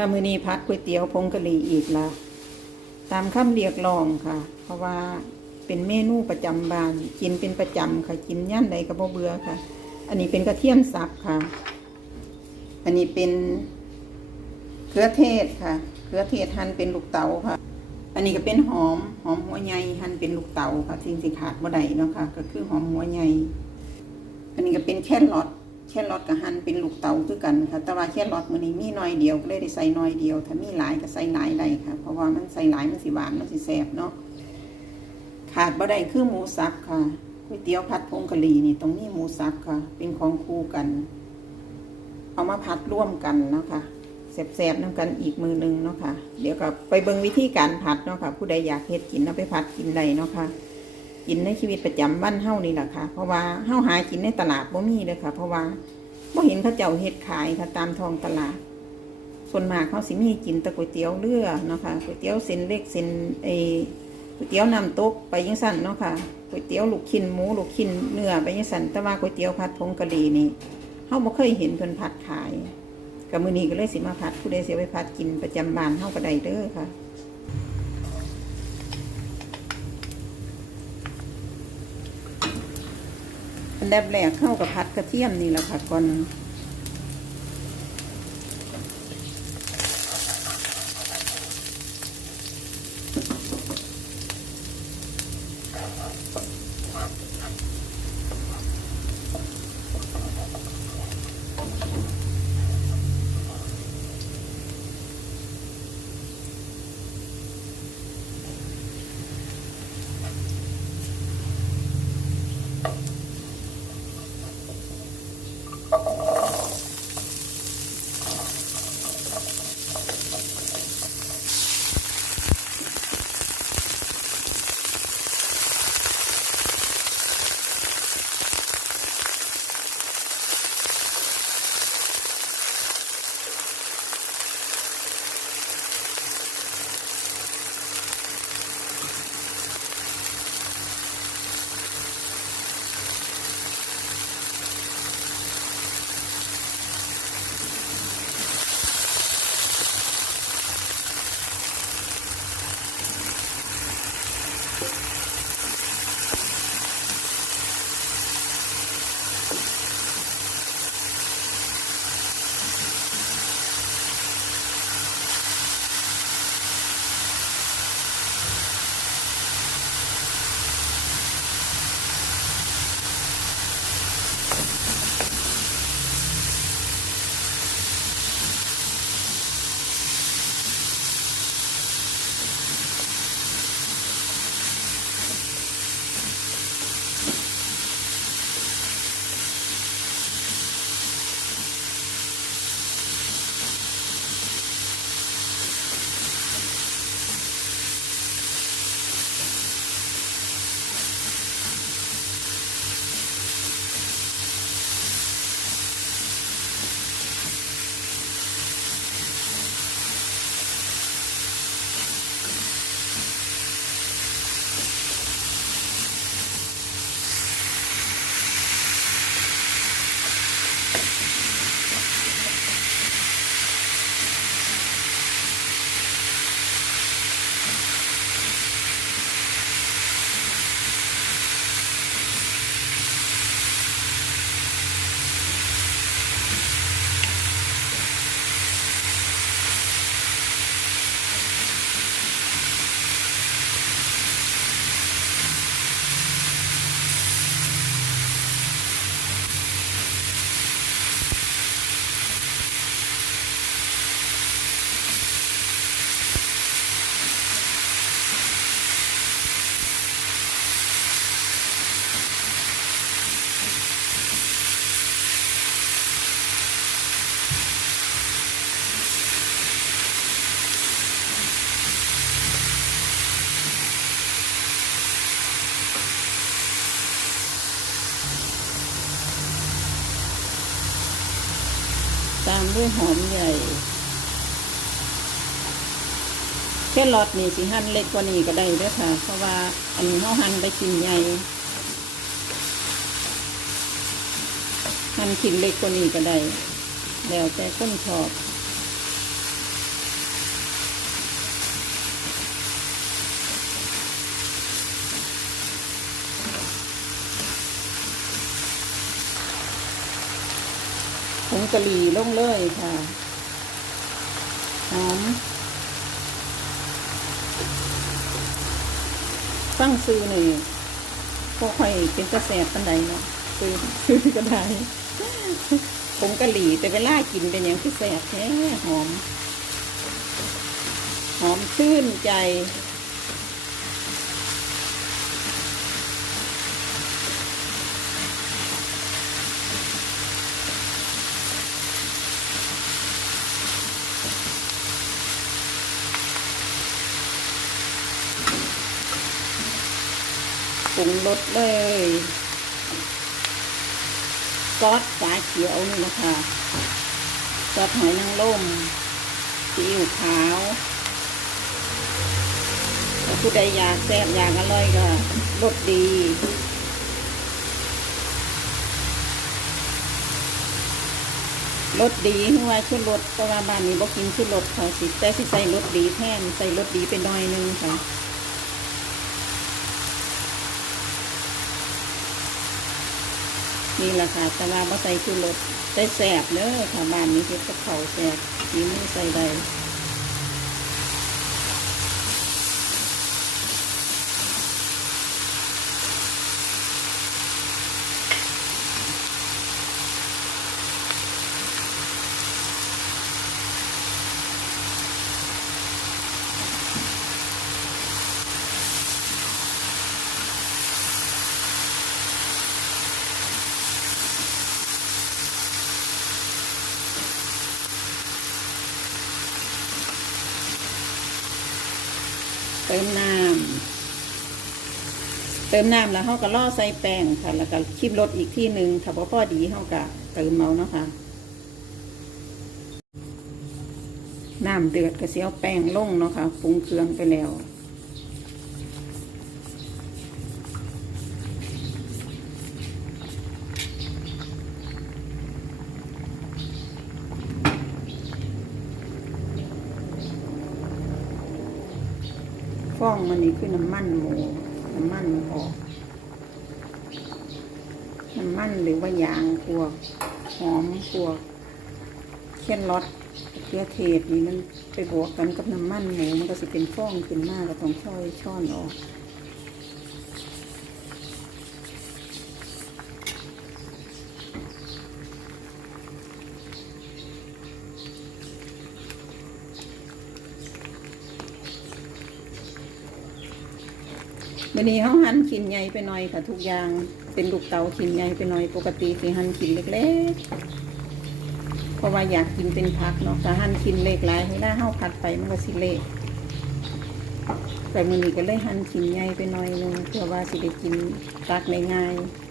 ค่ะมือนี้พัดก๋วยเตี๋ยวพงกะหรี่อีกละตามคำเรียกร้องค่ะ เพราะว่าเป็นเมนูประจำบ้าน กินเป็นประจำค่ะ กินย่านใดก็บ่เบื่อค่ะ อันนี้เป็นกระเทียมสับค่ะ อันนี้เป็นเครือเทศค่ะเครือเทศหั่นเป็นลูกเต๋าค่ะ อันนี้ก็เป็นหอมหอมหัวใหญ่หั่นเป็นลูกเต๋าค่ะสิ่งสิขาดบ่ได้เนาะค่ะ ก็คือหอมหัวใหญ่อันนี้ก็เป็นแครอท แครอทกับหั่นเป็นลูกเต๋าคือกันค่ะ แต่ว่าแครอทมื้อนี้มีน้อยเดียวก็เลยได้ใส่น้อยเดียว ถ้ามีหลายก็ใส่หลายได้ค่ะ เพราะว่ามันใส่หลายมันสิหวานมันสิแซ่บเนาะ ขาดบ่ได้คือหมูสับค่ะก๋วยเตี๋ยวผัดพงกะหรี่นี่ตรงนี้หมูสับค่ะ เป็นของคู่กัน เอามาผัดร่วมกันเนาะค่ะแซ่บๆน้ำกันอีกมือหนึงเนาะค่ะ เดี๋ยวกับไปเบิ่งวิธีการผัดเนาะค่ะ ผู้ใดอยากเฮ็ดกินเอาไปผัดกินได้เนาะค่ะ กินในชีวิตประจำวันเฮานี่แหละค่ะ เพราะว่าเฮาหากินในตลาดบ่มีเลยค่ะ เพราะว่าบ่เห็นเขาเจ้าเฮ็ดขายค่ะ ตามทองตลาด ส่วนมากเขาสิมีกินแต่ก๋วยเตี๋ยวเรือเนาะค่ะก๋วยเตี๋ยวเส้นเล็กเส้นเอก๋วยเตี๋ยวน้ำตกไปยังสั่นเนาะค่ะก๋วยเตี๋ยวลูกชิ้นหมูลูกชิ้นเนื้อไปยังสั่นแต่ว่าก๋วยเตี๋ยวผัดผงกะหรี่นี่เฮาบ่เคยเห็นเพิ่นผัดขายกับมื้อนี้ก็เลยสิมาผัดผู้ใดสิเอาไปผัดกินประจำบ้านเฮาก็ได้เด้อค่ะ ดับแรกเข้ากับผัดกระเทียมนี่แหละค่ะก่อน ด้วยหอมใหญ่แค่รอดนี่สิหั่นเล็กกว่านี้ก็ได้เด้วยค่ะ เพราะว่าอันนี้เขาหั่นไปชิ้นใหญ่หั่นชิ้นเล็กกว่านี้ก็ได้ แล้วแต่คนชอบ กะหรี่ลงเลยค่ะหอมฟังซื้อหน่อยพวกค่อยเป็นกระแสปันใดเนาะซื้อซื้อก็ได้ผงกะหรี่แต่เวลากินเป็นอย่างที่แสบแท้หอม หอมชื่นใจ ปรุงรสเลยซอสฝาเขียวนี่นะคะซอสหอยนางรมซีอิ๊วขาวผู้ใดอยากแซ่บอยากอร่อยก็รสดีรสดีคือว่าชุดรสเพราะว่าบ้านนี้บ่กินชุดรสค่ะสิแต่สิใส่รสดีแทนใส่รสดีไปหน่อยนึงค่ะ นี่แหละค่ะแต่ว่าบ่ใส่ชูรสได้แสบเนอะค่ะบ้านนี้เฮ็ดกับเขาแสบสีมือใส่ได้ เติมน้ำเติมน้ำแล้วเขาก็ล่อใส่แป้งค่ะ แล้วก็คีมรสอีกที่หนึ่งถ้าบ่พอดีเขาก็เติมเมาเนาะค่ะน้ำเดือดก็เสียวแป้งลงเนาะค่ะปรุงเครื่องไปแล้ว ฟองมันนี่คือน้ำมันหมูน้ำมันออกน้ำมันหรือว่ายางพวกหอมพวกเคี่ยนรสเทียเทศนี่มันไปบวกกันกับน้ำมันหมูมันก็จะเป็นฟองขึ้นมากก็ต้องช่อยช้อนออก วันนี้เขาหั่นขินใหญ่ไปหน่อยค่ะทุกอย่างเป็นลูกเต๋าขินใหญ่ไปหน่อยปกติสิหั่นขินเล็กๆ เพราะว่าอยากกินเป็นผักเนาะแต่หั่นขินเล็กหลายให้ได้เฮาผัดไปมันก็สิเละแต่มันนี้ก็เลยหั่นขินใหญ่ไปหน่อยนึงเพื่อว่าสิได้กินตักง่ายๆ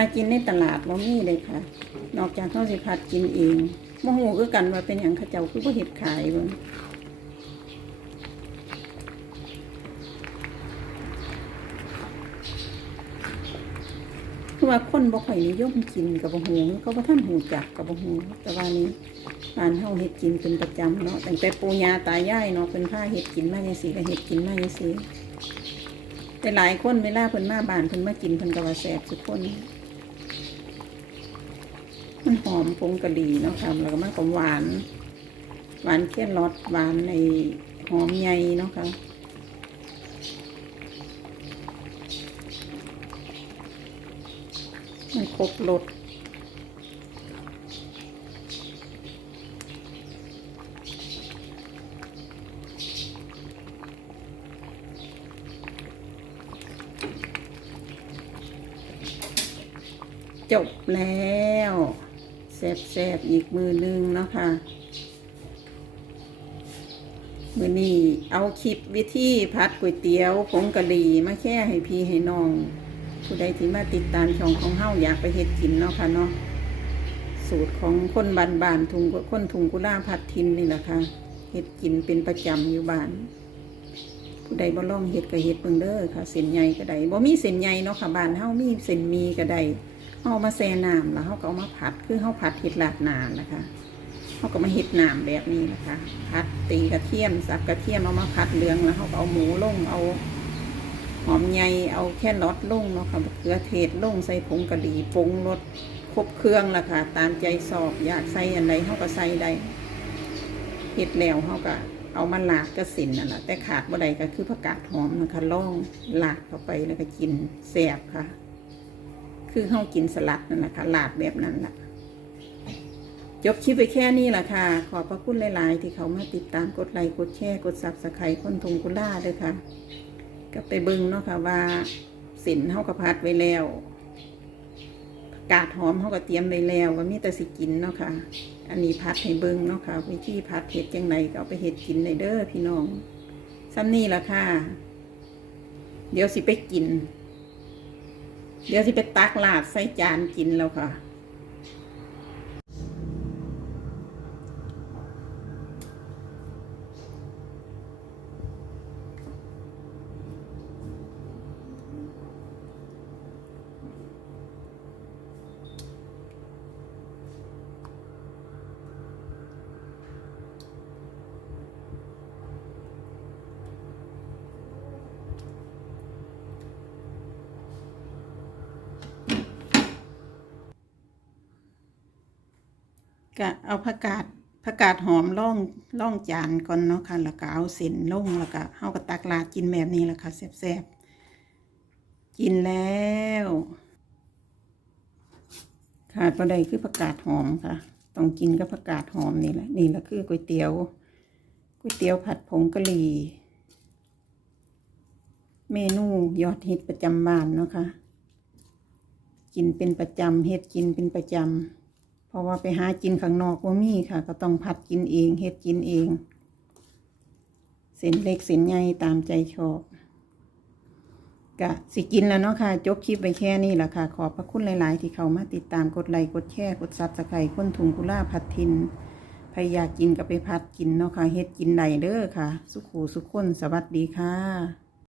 ากินในตลาดบ่มีเลยค่ะ นอกจากเขาสิผัดกินเองบ่ฮู้คือกันว่าเป็นหยังเขาเจ้าคือบ่เฮ็ดขายบ่คือว่าคนบ่ค่อยนิยมกินกับบ่ฮู้ก็บ่ทันฮู้จักกับบ่ฮู้แต่ว่านี้บ้านเฮาเฮ็ดกินเป็นประจำเนาะตั้งแต่ปู่ย่าตายายเนาะเพิ่นพาเฮ็ดกินมาจังซี่ก็เฮ็ดกินมาจังซี่แต่หลายคนเวลาเพิ่นมาบ้านเพิ่นมากินเพิ่นก็ว่าแซ่บทุกคน มันหอมผงกะหรี่เนาะค่ะแล้วก็มันก็หวาน หวานเคี่ยนรสหวานในหอมใหญ่เนาะค่ะมันครบรสจบแล้ว แซบๆอีกมือนึงเนาะค่ะมือนี้เอาคลิปวิธีพัดก๋วยเตี๋ยวผงกะหรี่มาแค่ให้พี่ให้น้อง ผู้ใดที่มาติดตามช่องของเฮาอยากไปเฮ็ดกินเนาะค่ะเนาะสูตรของคนบานบานทุงคนทุงกุล่าพัดทินนี่แหละค่ะเฮ็ดกินเป็นประจำอยู่บ้าน ผู้ใดบ่ลองเฮ็ดก็เฮ็ดเบิ่งเด้อค่ะเส้นใหญ่ก็ได้บ่มีเส้นใหญ่เนาะค่ะบ้านเฮามีเส้นมีก็ได้ เฮาเอามาแช่น้ำแล้วเฮาก็เอามาผัด คือเฮาผัดเห็ดลาดนานนะคะเฮาก็มาเฮ็ดน้ำแบบนี้นะคะ ผัดตีกระเทียมสับกระเทียมเอามาผัดเหลืองแล้วเฮาก็เอาหมูลงเอาหอมใหญ่เอาแค่รอทลงเนาะค่ะมะเขือเทศลงใส่ผงกะหรี่ปรุงรสครบเครื่องละค่ะ ตามใจสอบอยากใส่อันใดเฮาก็ใส่ได้เฮ็ดแล้วเฮาก็เอามาหลาดก็สินนั่นแหละแต่ขาดบ่ได้ก็คือผักกาดหอมนะคะล่องหลาดเข้าไปแล้วก็กินแซ่บค่ะ คือเฮากินสลัดนั่นแหละค่ะลาดแบบนั้นล่ะจบคลิปไปแค่นี้แหละค่ะ ขอบพระคุณหลาย ๆ ที่เขามาติดตามกดไลค์กดแชร์กดซับสไครต์คนทงกุล่าด้วยค่ะก็ไปเบิ่งเนาะค่ะว่าสินเฮาก็พัดไว้แล้วกาดหอมเฮาก็เตรียมไว้แล้วก็มีแต่สิกินเนาะค่ะ อันนี้พัดให้เบิ่งเนาะค่ะวิธีพัดเห็ดจังไดก็เอาไปเห็ดกินในเด้อพี่น้องซ้ำนี่ละค่ะ เดี๋ยวสิไปกิน เดี๋ยวสิไปตักลาบใส่จานกินแล้วค่ะ ก็เอาผักกาดผักกาดหอมล่องล่องจานก่อนเนาะค่ะแล้วก็เอาเส้นลงแล้วก็เฮาก็ตักลากินแบบนี้แหละค่ะแซ่บๆกินแล้วขาดประใดคือผักกาดหอมค่ะต้องกินกับผักกาดหอมนี่แหละนี่แหละคือก๋วยเตี๋ยวก๋วยเตี๋ยวผัดผงกะหรี่เมนูยอดฮิตประจำบ้านเนาะค่ะกินเป็นประจำเฮ็ดกินเป็นประจำ ราะว่าไปหากินข้างนอกว่ามีค่ะ ก็ต้องผัดกินเองเฮ็ดกินเอง เส้นเล็กเส้นใหญ่ตามใจชอบกะสิกินแล้วเนาะค่ะ จบคลิปไปแค่นี้แหละค่ะ ขอบพระคุณหลาย ๆ ที่เขามาติดตามกดไลค์กดแชร์กดซับสไครต์คนถุงกุล่าผัดทินใครอยากกินก็ไปผัดกินเนาะค่ะเฮ็ดกินได้เด้อค่ะ สุขูสุขคนสวัสดีค่ะ